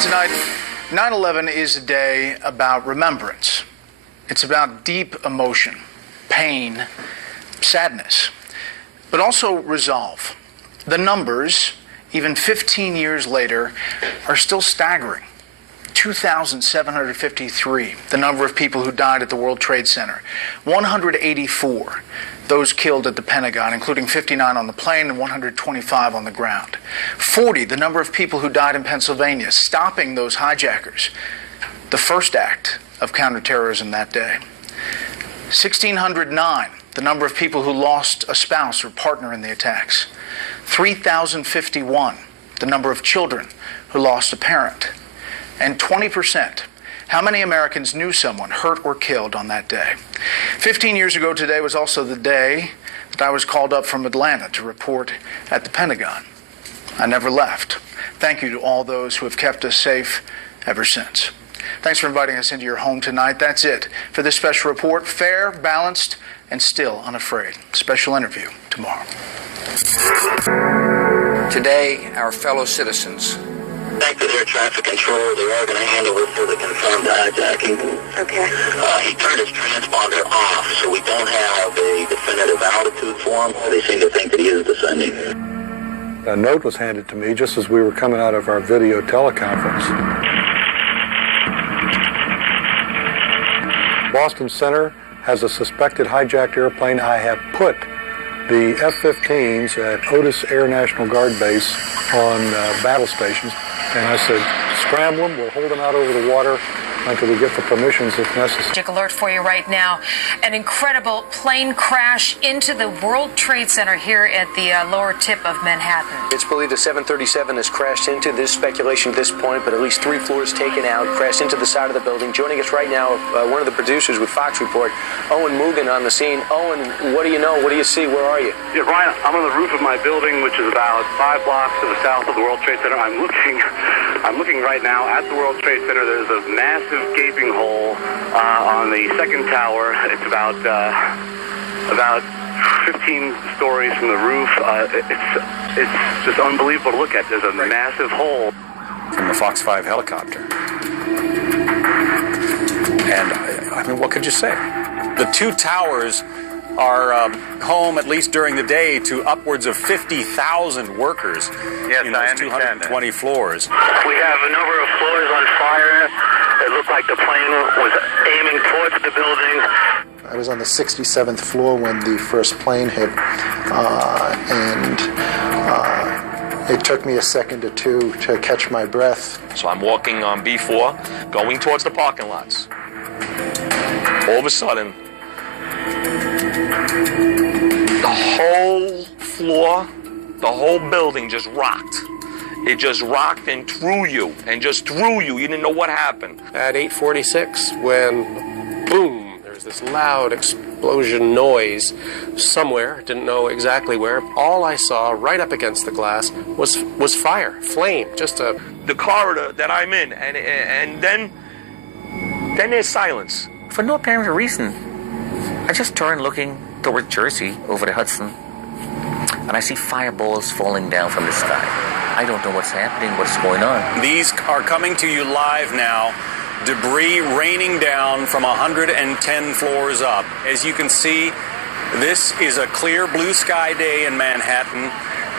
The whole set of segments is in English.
Tonight, 9/11 is a day about remembrance. It's about deep emotion, pain, sadness, but also resolve. The numbers, even 15 years later, are still staggering. 2,753, the number of people who died at the World Trade Center. 184, those killed at the Pentagon, including 59 on the plane and 125 on the ground. 40, the number of people who died in Pennsylvania, stopping those hijackers. The first act of counterterrorism that day. 1,609, the number of people who lost a spouse or partner in the attacks. 3,051, the number of children who lost a parent. And 20%, how many Americans knew someone hurt or killed on that day? 15 years ago today was also the day that I was called up from Atlanta to report at the Pentagon. I never left. Thank you to all those who have kept us safe ever since. Thanks for inviting us into your home tonight. That's it for this special report. Fair, balanced, and still unafraid. Special interview tomorrow. Today, our fellow citizens. Thank the air traffic control. They are going to handle it for the confirmed hijacking. Okay. He turned his transponder off, so we don't have a definitive altitude for him. They seem to think that he is descending. A note was handed to me just as we were coming out of our video teleconference. Boston Center has a suspected hijacked airplane. I have put the F-15s at Otis Air National Guard Base on battle stations. And I said, scramble them, we'll hold them out over the water until we get the permissions if necessary. Alert for you right now. An incredible plane crash into the World Trade Center here at the lower tip of Manhattan. It's believed a 737 has crashed into. There's speculation at this point, but at least 3 floors taken out, crashed into the side of the building. Joining us right now, one of the producers with Fox Report, Owen Mugen on the scene. Owen, what do you know? What do you see? Where are you? Yeah, Ryan, I'm on the roof of my building, which is about 5 blocks to the south of the World Trade Center. I'm looking right now at the World Trade Center. There's a massive gaping hole on the second tower. It's about 15 stories from the roof. It's just unbelievable to look at. There's a massive hole. From the Fox 5 helicopter. And, I mean, what could you say? The 2 towers are home, at least during the day, to upwards of 50,000 workers in those 220 floors. We have a number of floors on fire. It looked like the plane was aiming towards the building. I was on the 67th floor when the first plane hit, and it took me a second or two to catch my breath. So I'm walking on B4, going towards the parking lots. All of a sudden, the whole floor, the whole building just rocked. It just rocked and threw you, and just threw you. You didn't know what happened. At 8:46, when boom, there's this loud explosion noise somewhere, didn't know exactly where. All I saw right up against the glass was fire, flame, just a... The corridor that I'm in, and then there's silence. For no apparent reason, I just turn looking toward Jersey over the Hudson, and I see fireballs falling down from the sky. I don't know what's happening, what's going on. These are coming to you live now. Debris raining down from 110 floors up. As you can see, this is a clear blue sky day in Manhattan.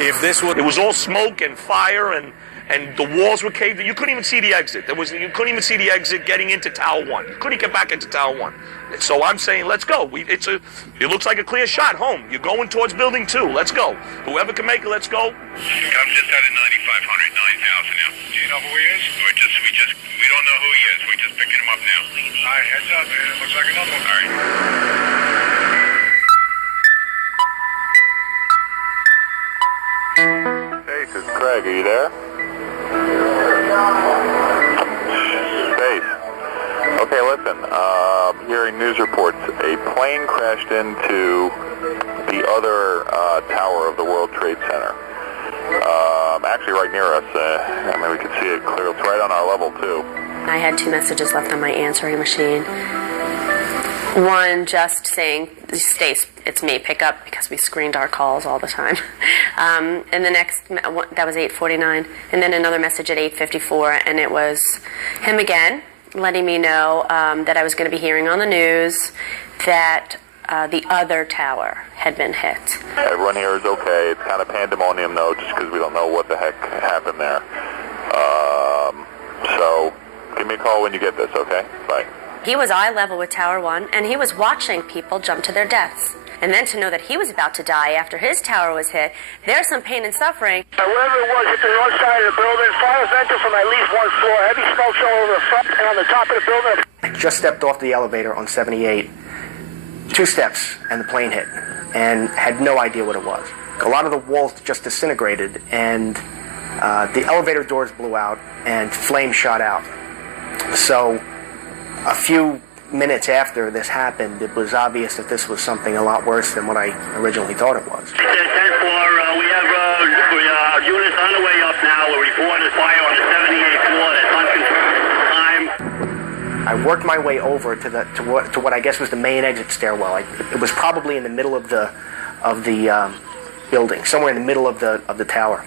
If this would... It was all smoke and fire, and the walls were caved in. You couldn't even see the exit. You couldn't even see the exit getting into Tower 1. You couldn't get back into Tower 1. So I'm saying, let's go. It looks like a clear shot home. You're going towards Building 2. Let's go. Whoever can make it, let's go. I'm just at 9,500, 9,000 now. Do you know who he is? We don't know who he is. We're just picking him up now. All right, heads up, man. It looks like another one. All right. Space, it's Craig. Are you there? Space. Okay, listen. Hearing news reports, a plane crashed into the other tower of the World Trade Center. Actually right near us. I mean, we can see it clearly. It's right on our level, too. I had 2 messages left on my answering machine. One just saying, Stace, it's me, pick up, because we screened our calls all the time. And the next, that was 8:49. And then another message at 8:54, and it was him again, letting me know that I was going to be hearing on the news that the other tower had been hit. Everyone here is okay. It's kind of pandemonium, though, just because we don't know what the heck happened there. So give me a call when you get this, okay? Bye. He was eye level with Tower 1, and he was watching people jump to their deaths. And then to know that he was about to die after his tower was hit, there's some pain and suffering. Wherever it was, hit the north side of the building. Fire vented from at least one floor. Heavy smoke all over the front and on the top of the building. I just stepped off the elevator on 78, 2 steps, and the plane hit, and had no idea what it was. A lot of the walls just disintegrated, and the elevator doors blew out, and flames shot out. So a few minutes after this happened, it was obvious that this was something a lot worse than what I originally thought it was. 10-4, we have units on the way up now. We're reporting fire on the 78th floor. That's uncontrolled time. I worked my way over to what I guess was the main exit stairwell. It was probably in the middle of the building, somewhere in the middle of the tower,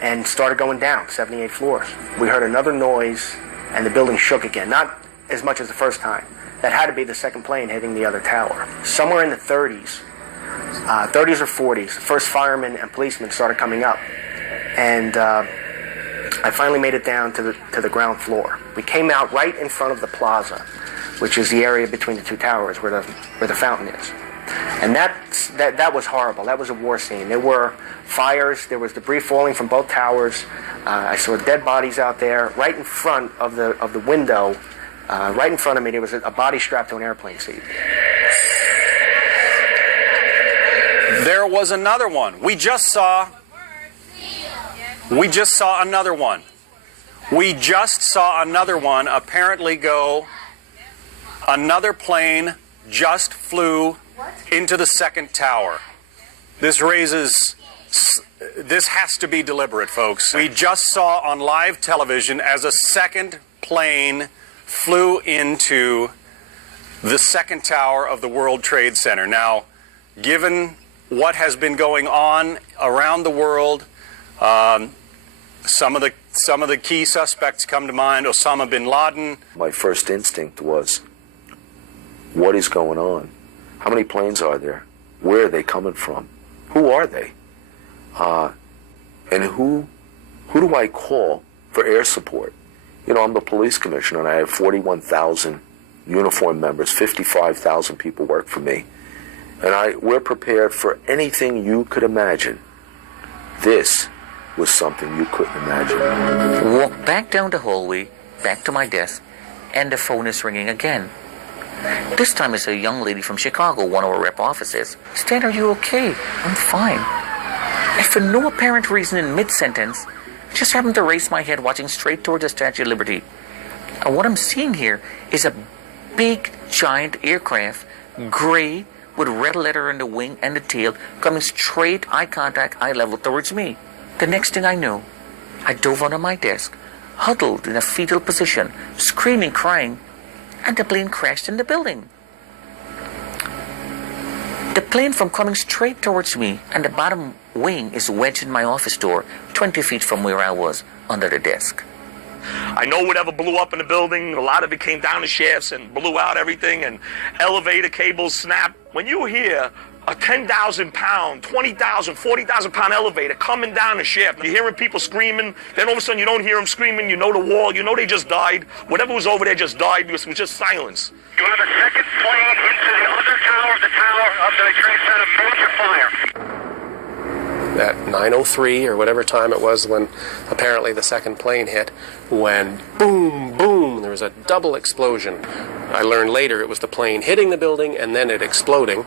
and started going down 78 floors. We heard another noise, and the building shook again. Not as much as the first time. That had to be the second plane hitting the other tower. Somewhere in the 30s or 40s, the first firemen and policemen started coming up, and I finally made it down to the ground floor. We came out right in front of the plaza, which is the area between the 2 towers where the fountain is. And that was horrible. That was a war scene. There were fires. There was debris falling from both towers. I saw dead bodies out there. Right in front of the window, right in front of me, there was a body strapped to an airplane seat. There was another one. We just saw another one. We just saw another one apparently go. Another plane just flew into the second tower. This has to be deliberate, folks. We just saw on live television as a second plane flew into the second tower of the World Trade Center. Now, given what has been going on around the world, some of the key suspects come to mind. Osama bin Laden. My first instinct was, what is going on? How many planes are there? Where are they coming from? Who are they? And who do I call for air support? You know, I'm the police commissioner, and I have 41,000 uniformed members. 55,000 people work for me. And we're prepared for anything you could imagine. This was something you couldn't imagine. Walk back down the hallway, back to my desk, and the phone is ringing again. This time it's a young lady from Chicago, one of our rep offices. Stan, are you okay? I'm fine. And for no apparent reason in mid-sentence, I just happened to raise my head watching straight towards the Statue of Liberty. And what I'm seeing here is a big, giant aircraft, gray, with red letter in the wing and the tail, coming straight, eye contact, eye level towards me. The next thing I knew, I dove onto my desk, huddled in a fetal position, screaming, crying, and the plane crashed in the building. The plane from coming straight towards me, and the bottom wing is wedged in my office door, 20 feet from where I was, under the desk. I know whatever blew up in the building, a lot of it came down the shafts and blew out everything, and elevator cables snapped. When you hear a 10,000-pound, 20,000, 40,000-pound elevator coming down the shaft, you're hearing people screaming, then all of a sudden you don't hear them screaming, you know the wall, you know they just died. Whatever was over there just died because it was just silence. You have a second plane into the other tower of the Trade Center, major fire. At 9:03 or whatever time it was when apparently the second plane hit, when boom, boom, there was a double explosion. I learned later it was the plane hitting the building and then it exploding.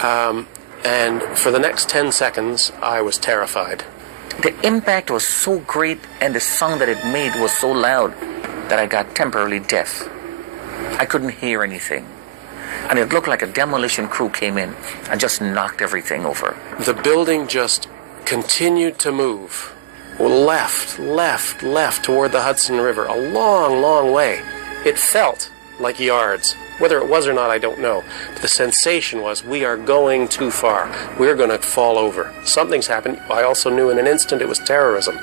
And for the next 10 seconds, I was terrified. The impact was so great and the sound that it made was so loud that I got temporarily deaf. I couldn't hear anything. And it looked like a demolition crew came in and just knocked everything over. The building just continued to move. Left toward the Hudson River, a long, long way. It felt like yards. Whether it was or not, I don't know. But the sensation was, we are going too far. We're going to fall over. Something's happened. I also knew in an instant it was terrorism.